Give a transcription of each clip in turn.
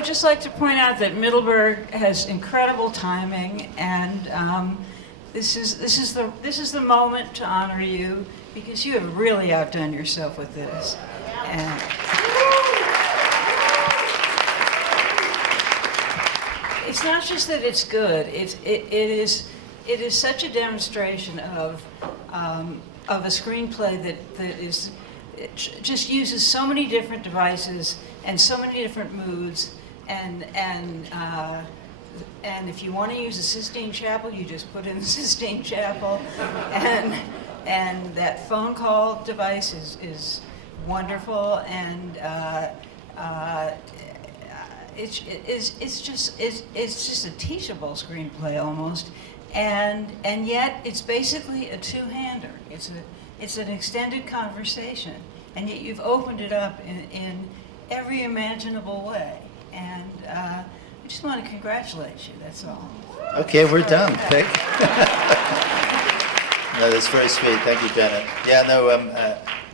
would just like to point out that Middleburg has incredible timing, and this is the moment to honor you, because you have really outdone yourself with this. And it's not just that it's good; it is such a demonstration of a screenplay that just uses so many different devices and so many different moods, and if you want to use a Sistine Chapel, you just put in the Sistine Chapel, and that phone call device is wonderful, and it's just a teachable screenplay almost, and yet it's basically a two-hander. It's an extended conversation, and yet you've opened it up in every imaginable way, and I just want to congratulate you, that's all. Okay, we're done. Thank you. No, that's very sweet. Thank you, Janet. Yeah, no,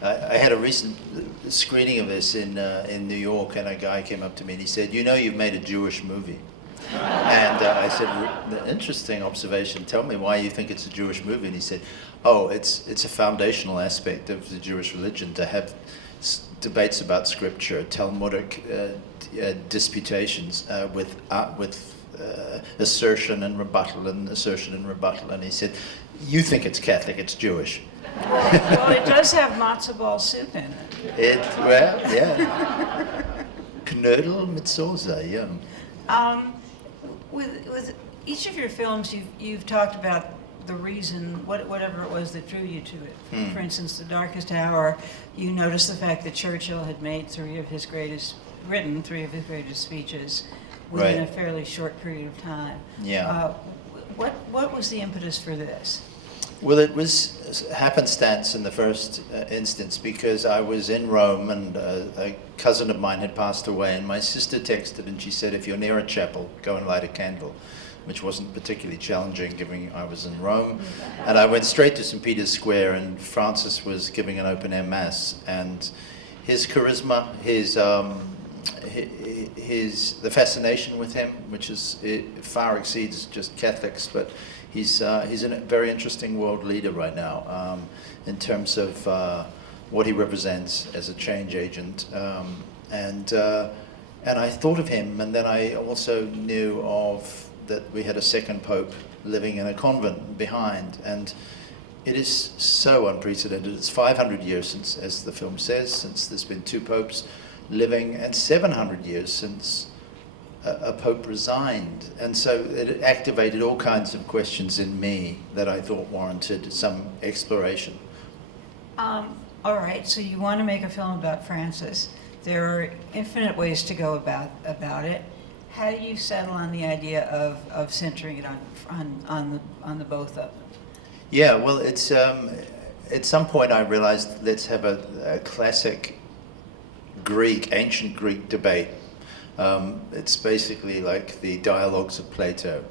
I had a recent screening of this in New York, and a guy came up to me and he said, "You know, you've made a Jewish movie." And I said, "Interesting observation. Tell me why you think it's a Jewish movie." And he said, "Oh, it's a foundational aspect of the Jewish religion to have debates about scripture, Talmudic disputations with assertion and rebuttal and assertion and rebuttal." And he said, "You think it's Catholic, it's Jewish." Well, it does have matzo ball soup in it. Well, yeah. Knödel mit Soße, yeah. With each of your films, you've talked about the reason, whatever it was that drew you to it. For instance, The Darkest Hour, you noticed the fact that Churchill had made written three of his greatest speeches within a fairly short period of time. Yeah. What was the impetus for this? Well, it was happenstance in the first instance, because I was in Rome and a cousin of mine had passed away, and my sister texted and she said, "If you're near a chapel, go and light a candle," which wasn't particularly challenging given I was in Rome. And I went straight to St. Peter's Square, and Francis was giving an open-air mass, and his charisma, the fascination with him, which far exceeds just Catholics, but he's a very interesting world leader right now in terms of what he represents as a change agent, and I thought of him, and then I also knew that we had a second pope living in a convent behind, and it is so unprecedented. It's 500 years since, as the film says, since there's been two popes living, and 700 years since a pope resigned, and so it activated all kinds of questions in me that I thought warranted some exploration. All right, so you want to make a film about Francis. There are infinite ways to go about it. How do you settle on the idea of centering it on the both of them? Yeah, well, it's at some point I realized, let's have a classic ancient Greek debate. It's basically like the dialogues of Plato.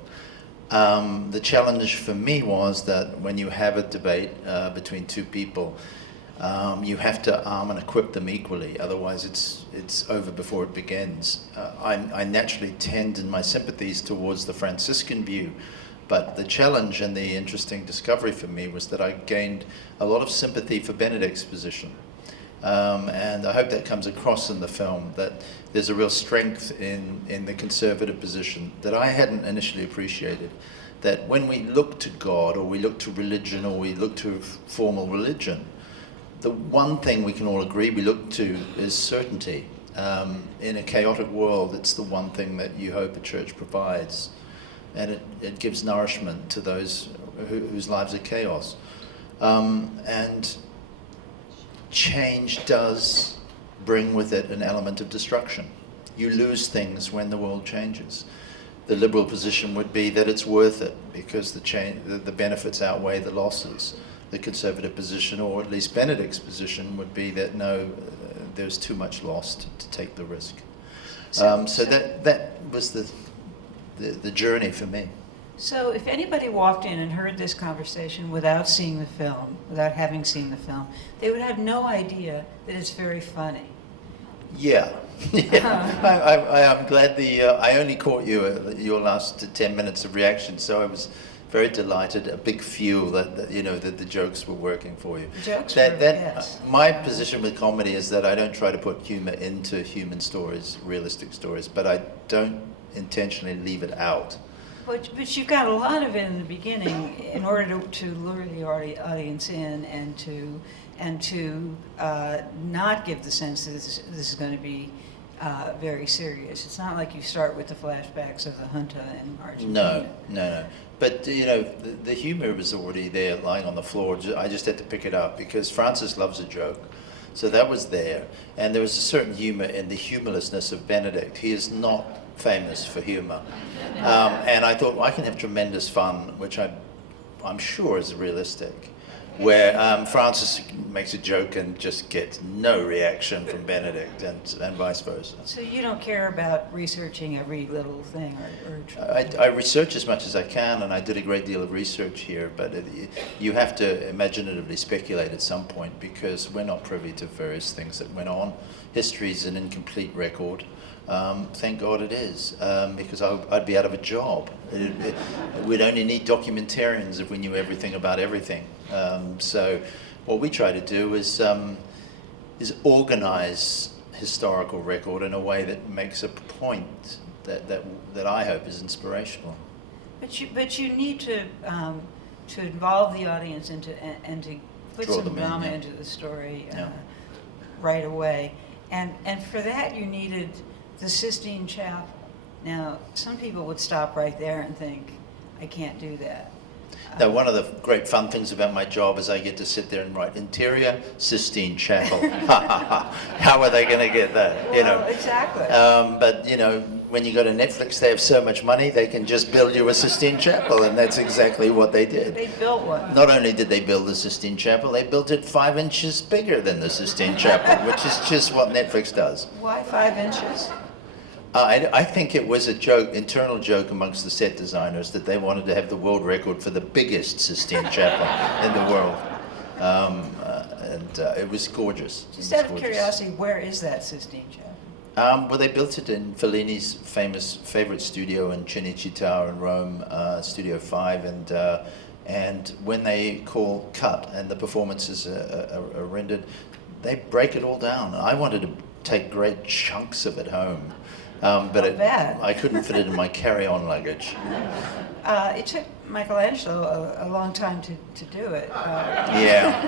The challenge for me was that when you have a debate between two people, you have to arm and equip them equally, otherwise it's over before it begins. I naturally tend in my sympathies towards the Franciscan view, but the challenge and the interesting discovery for me was that I gained a lot of sympathy for Benedict's position. And I hope that comes across in the film, that there's a real strength in the conservative position that I hadn't initially appreciated. That when we look to God, or we look to religion, or we look to formal religion, the one thing we can all agree we look to is certainty. In a chaotic world, it's the one thing that you hope a church provides. And it gives nourishment to those whose lives are chaos. And change does bring with it an element of destruction. You lose things when the world changes. The liberal position would be that it's worth it because the benefits outweigh the losses. The conservative position, or at least Benedict's position, would be that no, there's too much lost to take the risk. So that was the journey for me. So if anybody walked in and heard this conversation without seeing the film, without having seen the film, they would have no idea that it's very funny. Yeah. Yeah. I'm glad I only caught you your last 10 minutes of reaction, so I was very delighted, a big feel that you know, that the jokes were working for you. Jokes That, were, that yes. my position with comedy is that I don't try to put humor into human stories, realistic stories, but I don't intentionally leave it out. But you've got a lot of it in the beginning in order to lure the audience in and to not give the sense that this is going to be very serious. It's not like you start with the flashbacks of the junta in Argentina. No. But you know, the humor was already there, lying on the floor. I just had to pick it up because Francis loves a joke, so that was there. And there was a certain humor in the humorlessness of Benedict. He is not famous for humor, and I thought, well, I can have tremendous fun, which I'm sure is realistic. Where Francis makes a joke and just gets no reaction from Benedict, and vice versa. So you don't care about researching every little thing, I research as much as I can, and I did a great deal of research here, but you have to imaginatively speculate at some point because we're not privy to various things that went on. History is an incomplete record. Thank God it is, because I'd be out of a job. We'd only need documentarians if we knew everything about everything. So what we try to do is organize historical record in a way that makes a point that I hope is inspirational. But you need to involve the audience and to put Draw some them in, drama yeah. into the story Yeah. right away, and for that you needed the Sistine Chapel. Now, some people would stop right there and think, I can't do that. Now, one of the great fun things about my job is I get to sit there and write interior Sistine Chapel. How are they going to get that? Well, You know. exactly. But you know, when you go to Netflix, they have so much money they can just build you a Sistine Chapel, and that's exactly what they did. They built one. Not only did they build the Sistine Chapel, they built it 5 inches bigger than the Sistine Chapel, which is just what Netflix does. Why 5 inches? I think it was a joke, internal joke amongst the set designers that they wanted to have the world record for the biggest Sistine Chapel in the world. And it was gorgeous. Just out of curiosity, where is that Sistine Chapel? Well, they built it in Fellini's favorite studio in Cinecittà in Rome, Studio 5, and when they call cut and the performances are rendered, they break it all down. I wanted to take great chunks of it home. But I couldn't fit it in my carry-on luggage. It took Michelangelo a long time to do it. Yeah.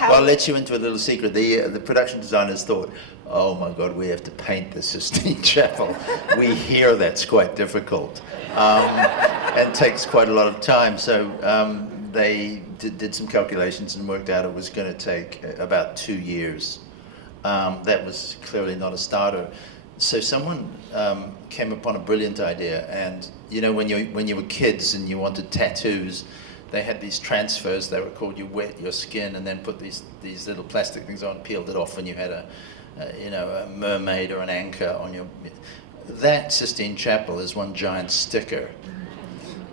Well, I'll let you into a little secret. The production designers thought, oh my God, we have to paint the Sistine Chapel. We hear that's quite difficult and takes quite a lot of time. So they did some calculations and worked out it was going to take about 2 years. That was clearly not a starter. So someone came upon a brilliant idea, and you know, when you were kids and you wanted tattoos, they had these transfers. They were called, you wet your skin and then put these little plastic things on, peeled it off, and you had a mermaid or an anchor on your. That Sistine Chapel is one giant sticker.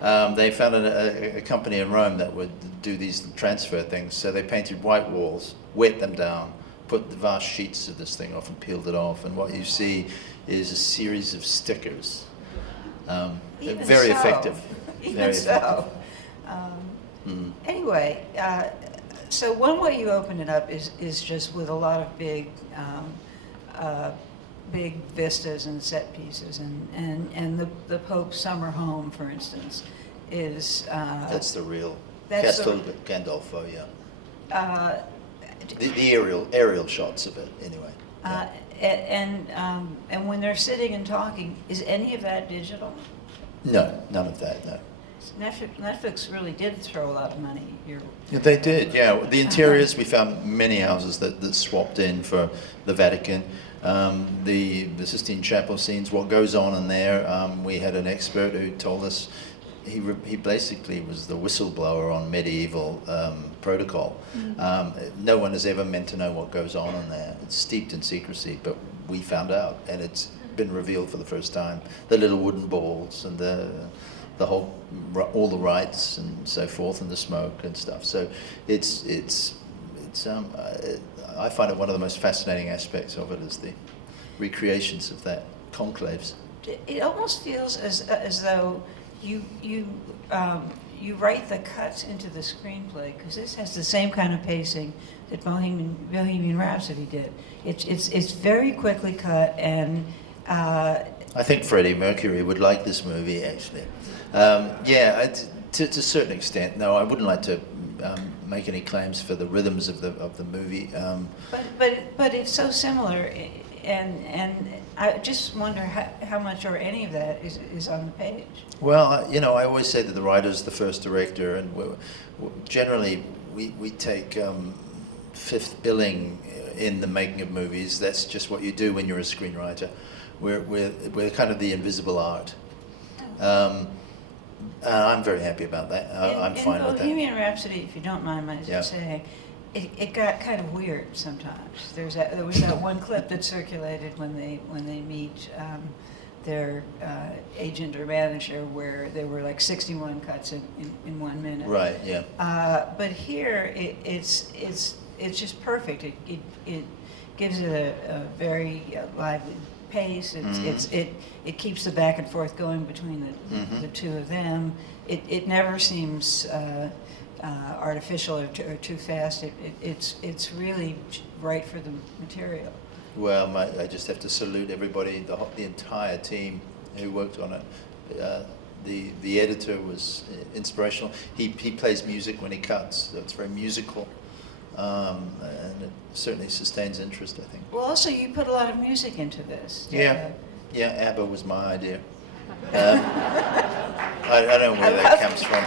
They found a company in Rome that would do these transfer things. So they painted white walls, wet them down, put the vast sheets of this thing off and peeled it off, and what you see is a series of stickers. Very effective. Even so. Anyway, so one way you open it up is just with a lot of big vistas and set pieces, and the Pope's summer home, for instance, is that's the real that's Castel Gandolfo, yeah. The aerial shots of it, anyway. Yeah. And when they're sitting and talking, is any of that digital? No, none of that. No. Netflix really did throw a lot of money. Yeah, they did. Yeah, the interiors, we found many houses that swapped in for the Vatican. The Sistine Chapel scenes, what goes on in there. We had an expert who told us. He basically was the whistleblower on medieval protocol. No one has ever meant to know what goes on in there. It's steeped in secrecy, but we found out, and it's been revealed for the first time. The little wooden balls and the whole, all the rites and so forth, and the smoke and stuff. So I find it one of the most fascinating aspects of it is recreations of that conclaves. It almost feels as though you write the cuts into the screenplay, because this has the same kind of pacing that Bohemian Rhapsody did. It's very quickly cut, and I think Freddie Mercury would like this movie, actually. To a certain extent. No, I wouldn't like to make any claims for the rhythms of the movie. But it's so similar, and I just wonder how much or any of that is on the page. Well, you know, I always say that the writer's the first director, and generally we take fifth billing in the making of movies. That's just what you do when you're a screenwriter. We're kind of the invisible art. I'm very happy about that. I'm fine with that. In Bohemian Rhapsody, if you don't mind my saying, it got kind of weird sometimes. There was that one clip that circulated when they meet their agent or manager, where there were like 61 cuts in 1 minute. Right. Yeah. But here it's just perfect. It gives it a very lively pace. It keeps the back and forth going between the two of them. It never seems artificial or too fast. It's really right for the material. Well, I just have to salute everybody, the entire team who worked on it. The editor was inspirational. He plays music when he cuts, so it's very musical. And it certainly sustains interest, I think. Well, also, you put a lot of music into this. Yeah, ABBA was my idea. I don't know where that comes from.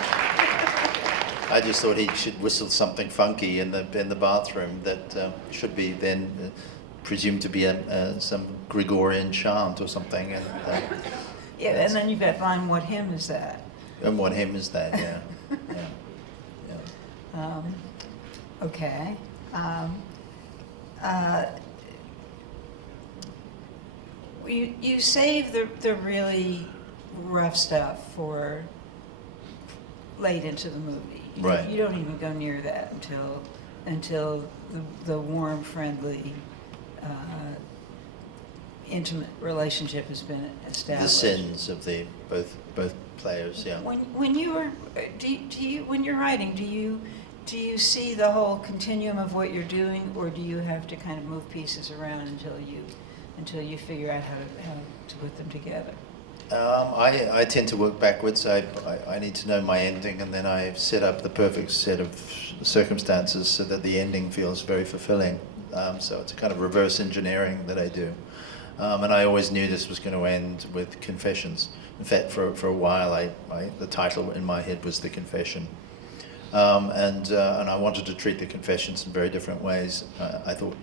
I just thought he should whistle something funky in the bathroom that should be then presumed to be some Gregorian chant or something. And, and then you've got line, what hymn is that? And what hymn is that? Yeah. Okay. You save the really rough stuff for late into the movie. Right. You don't even go near that until the warm, friendly, intimate relationship has been established. The sins of the both players. Yeah. When you are when you're writing, do you see the whole continuum of what you're doing, or do you have to kind of move pieces around until you figure out how to put them together? I tend to work backwards. I need to know my ending, and then I set up the perfect set of circumstances so that the ending feels very fulfilling. So it's a kind of reverse engineering that I do. And I always knew this was going to end with confessions. In fact, for a while, the title in my head was The Confession. And I wanted to treat the confessions in very different ways. I thought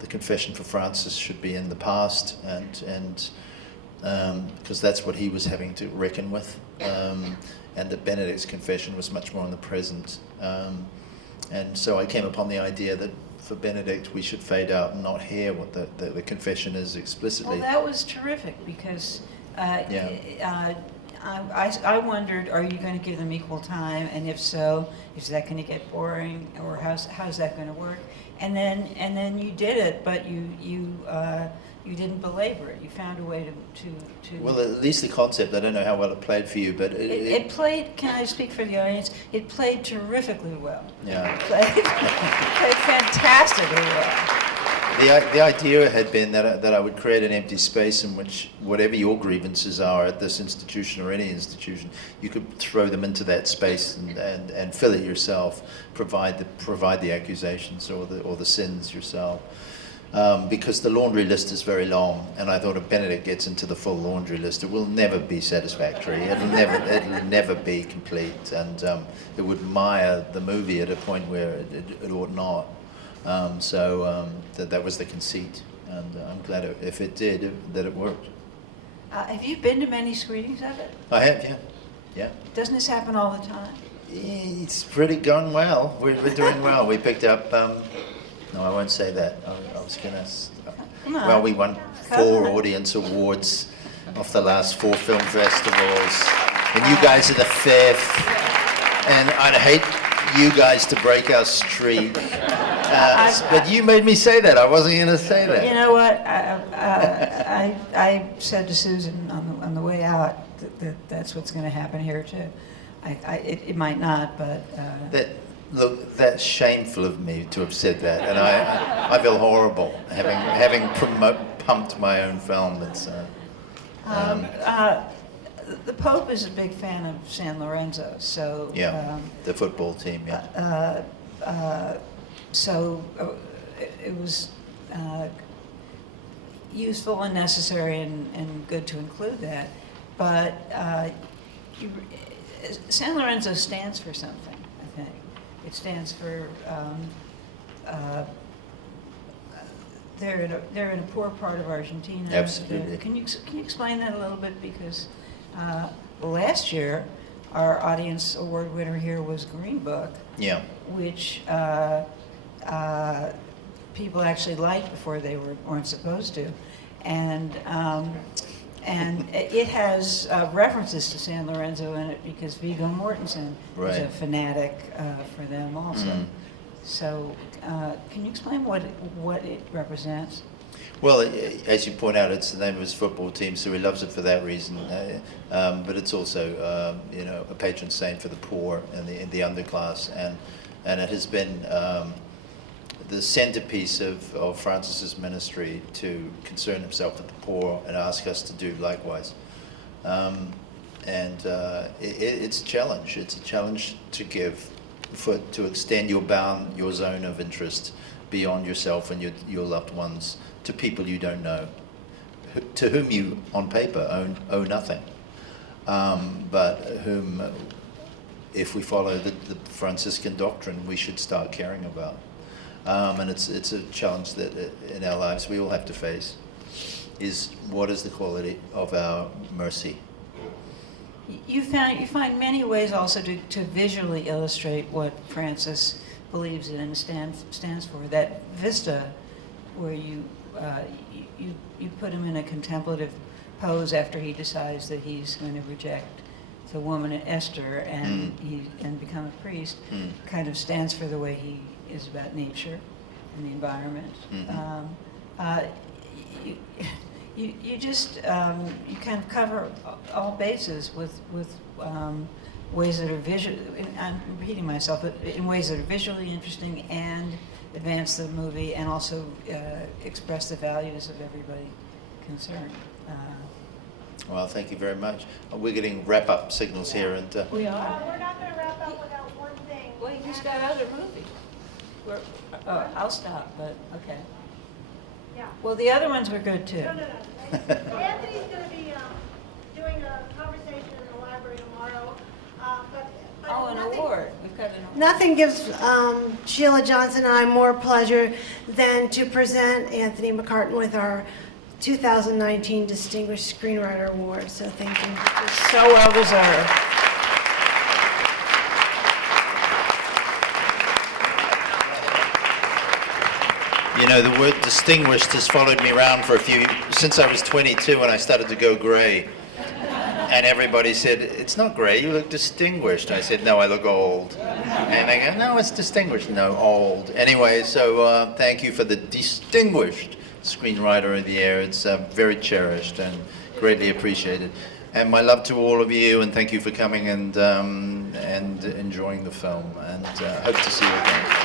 the confession for Francis should be in the past, and because that's what he was having to reckon with, and that Benedict's confession was much more in the present. And so I came upon the idea that for Benedict we should fade out and not hear what the confession is explicitly. Well, that was terrific, because I wondered, are you going to give them equal time, and if so, is that going to get boring, or how's that going to work? And then you did it, but you didn't belabor it. You found a way to. Well, at least the concept. I don't know how well it played for you, but it played. Can I speak for the audience? It played terrifically well. Yeah. It played fantastically well. The idea had been that I would create an empty space in which whatever your grievances are at this institution or any institution, you could throw them into that space and fill it yourself, provide the accusations or the sins yourself. Because the laundry list is very long, and I thought if Benedict gets into the full laundry list, it will never be satisfactory. It'll never be complete, and it would mire the movie at a point where it ought not. So that was the conceit, and I'm glad if it did, that it worked. Have you been to many screenings of it? I have, yeah. Doesn't this happen all the time? It's pretty going well. We're doing well. We picked up. No, I won't say that. I was gonna. Come on. Well, we won 4 audience awards off the last 4 film festivals, and you guys are the 5th. And I'd hate you guys to break our streak. But you made me say that. I wasn't going to say that. You know what? I said to Susan on the way out that's what's going to happen here too. It might not, but. Look, that's shameful of me to have said that, and I feel horrible having pumped my own film. It's. The Pope is a big fan of San Lorenzo, so. Yeah, the football team. Yeah. So it was useful and necessary and good to include that. But San Lorenzo stands for something, I think. It stands for, they're in a poor part of Argentina. Absolutely. Can you explain that a little bit? Because last year, our audience award winner here was Green Book. Yeah. Which people actually liked before they weren't supposed to, and it has references to San Lorenzo in it because Viggo Mortensen is a fanatic for them also. Mm. So, can you explain what it represents? Well, as you point out, it's the name of his football team, so he loves it for that reason. But it's also, a patron saint for the poor and the underclass, and it has been the centerpiece of Francis's ministry to concern himself with the poor and ask us to do likewise. It's a challenge. It's a challenge to give, to extend your zone of interest beyond yourself and your loved ones to people you don't know, to whom you, on paper, owe nothing, but whom, if we follow the Franciscan doctrine, we should start caring about. And it's a challenge that in our lives we all have to face, is what is the quality of our mercy? You find many ways also to visually illustrate what Francis believes in and stands for. That vista where you put him in a contemplative pose after he decides that he's going to reject the woman Esther and become a priest, kind of stands for the way he is about nature and the environment. Mm-hmm. You just you kind of cover all bases with ways that are visual. I'm repeating myself, but in ways that are visually interesting and advance the movie, and also express the values of everybody concerned. Well, thank you very much. We're getting wrap-up signals here, and we are. We're not going to wrap up without one thing. Well, you just got other movies. I'll stop, but okay. Yeah. Well, the other ones were good too. No. Anthony's going to be doing a conversation in the library tomorrow. But an award. We've got an award. Nothing gives Sheila Johnson and I more pleasure than to present Anthony McCarten with our 2019 Distinguished Screenwriter Award. So thank you. So well deserved. you know, the word distinguished has followed me around for since I was 22 when I started to go gray. And everybody said, it's not gray, you look distinguished. I said, no, I look old. And they go, no, it's distinguished. No, old. Anyway, so thank you for the distinguished screenwriter of the year. It's very cherished and greatly appreciated. And my love to all of you, and thank you for coming and enjoying the film. And hope to see you again.